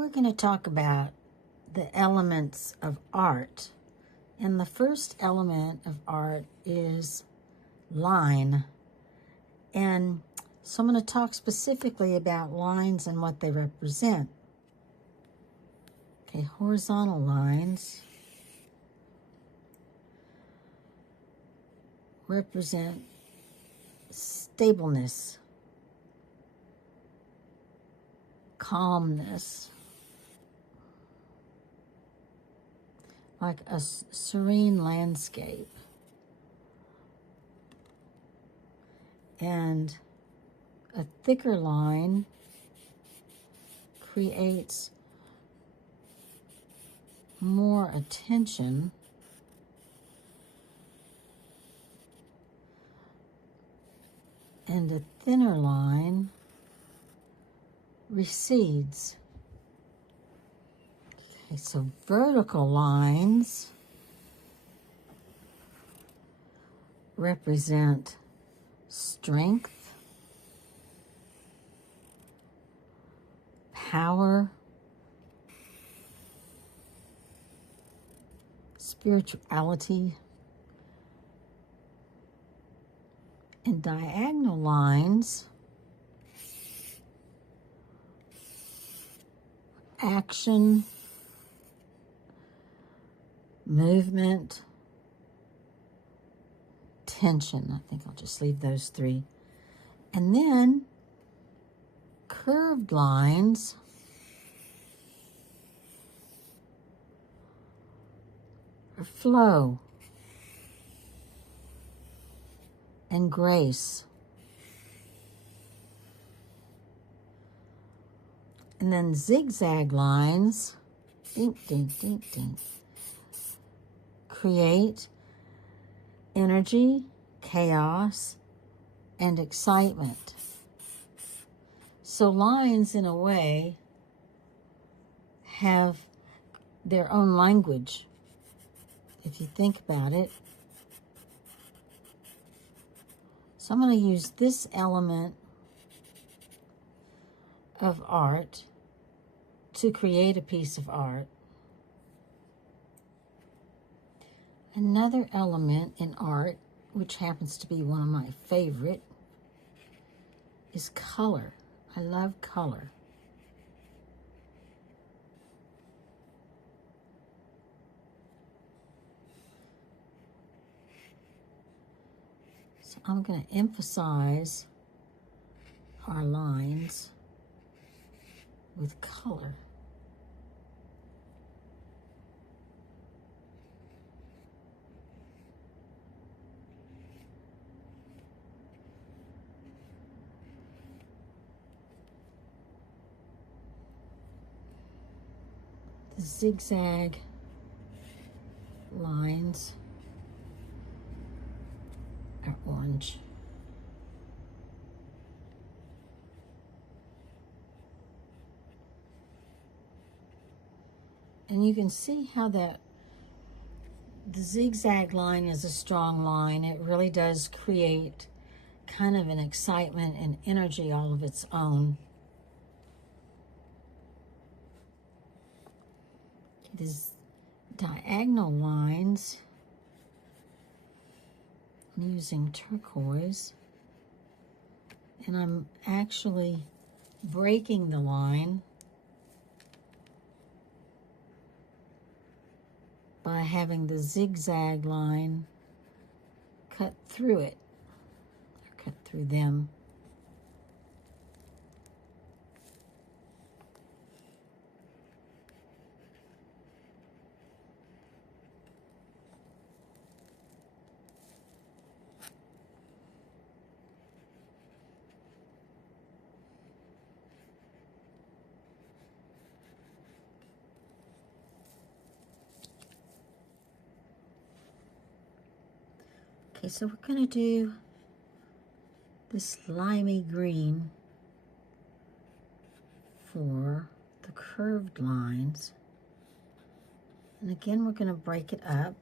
we're going to talk about the elements of art. And the first element of art is line. And so I'm going to talk specifically about lines and what they represent. Okay, horizontal lines represent stableness, calmness, like a serene landscape. And a thicker line creates more attention, and a thinner line recedes. Okay, so vertical lines represent strength, power, spirituality, and diagonal lines action, movement, tension. I think I'll just leave those three. And then curved lines are flow and grace. And then zigzag lines, dink, dink, dink, dink, create energy, chaos, and excitement. So lines, in a way, have their own language, if you think about it. So I'm going to use this element of art to create a piece of art. Another element in art, which happens to be one of my favorite, is color. I love color. So I'm going to emphasize our lines with color. The zigzag lines are orange. And you can see how the zigzag line is a strong line. It really does create kind of an excitement and energy all of its own. It is diagonal lines. I'm using turquoise, and I'm actually breaking the line by having the zigzag line cut through it, or cut through them. Okay, so we're going to do this limey green for the curved lines. And again, we're going to break it up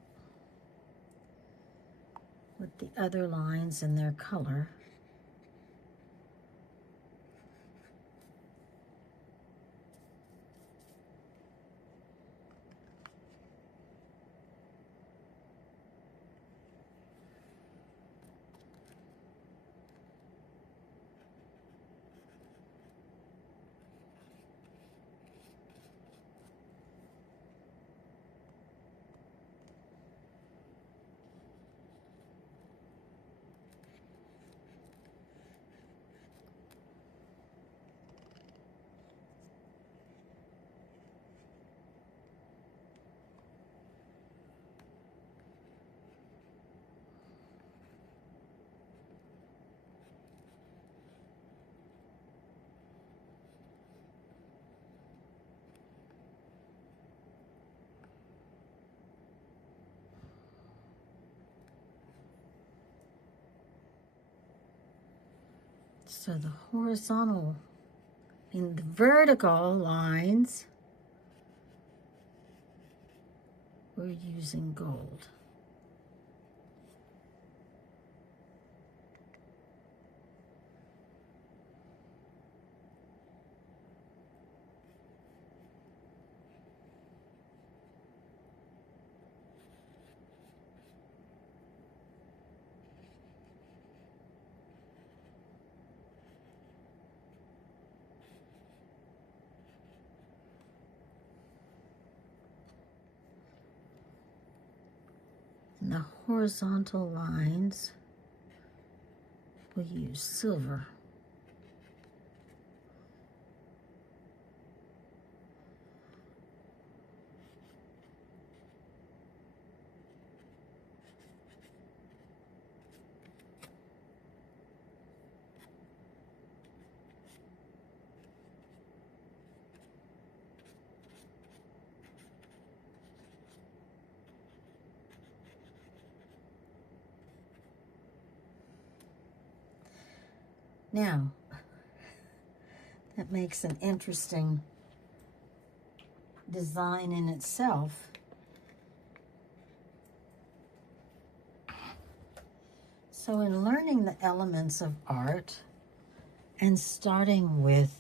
with the other lines and their color. So the horizontal, in the vertical lines, we're using gold. And the horizontal lines, we'll use silver. Now, that makes an interesting design in itself. So in learning the elements of art and starting with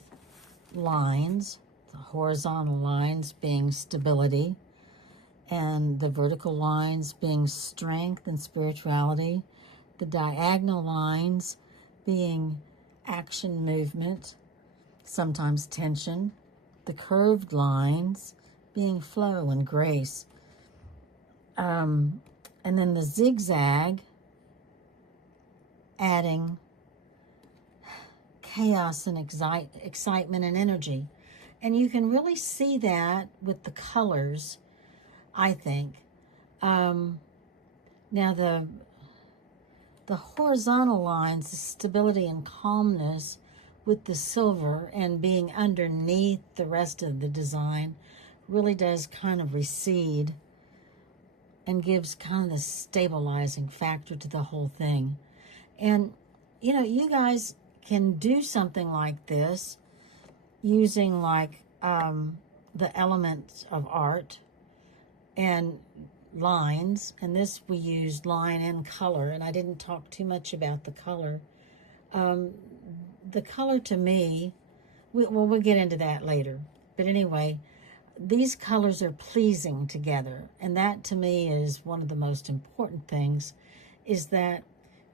lines, the horizontal lines being stability and the vertical lines being strength and spirituality, the diagonal lines being action, movement, sometimes tension, the curved lines being flow and grace, and then the zigzag adding chaos and excitement and energy. And you can really see that with the colors, I think. Now the horizontal lines, the stability and calmness with the silver and being underneath the rest of the design really does kind of recede and gives kind of the stabilizing factor to the whole thing. And, you know, you guys can do something like this using like the elements of art and lines, and this we used line and color, and I didn't talk too much about the color. The color to me, we'll get into that later, but anyway, these colors are pleasing together, and that to me is one of the most important things, is that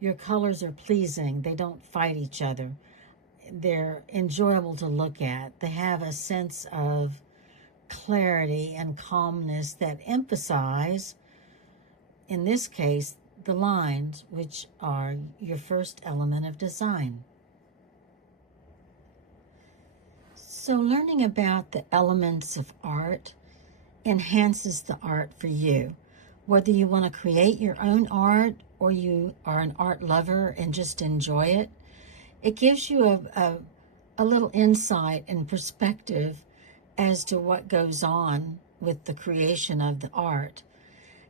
your colors are pleasing. They don't fight each other. They're enjoyable to look at. They have a sense of clarity and calmness that emphasize, in this case, the lines, which are your first element of design. So learning about the elements of art enhances the art for you. Whether you want to create your own art or you are an art lover and just enjoy it, it gives you a little insight and perspective as to what goes on with the creation of the art.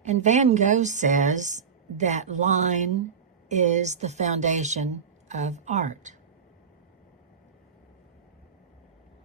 And Van Gogh says that line is the foundation of art.